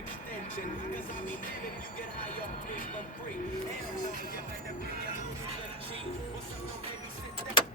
extension. Cause I mean, damn if you get high off free for free. Hell no, you better bring your hoes to the cheap. What's up, don't baby, sit down.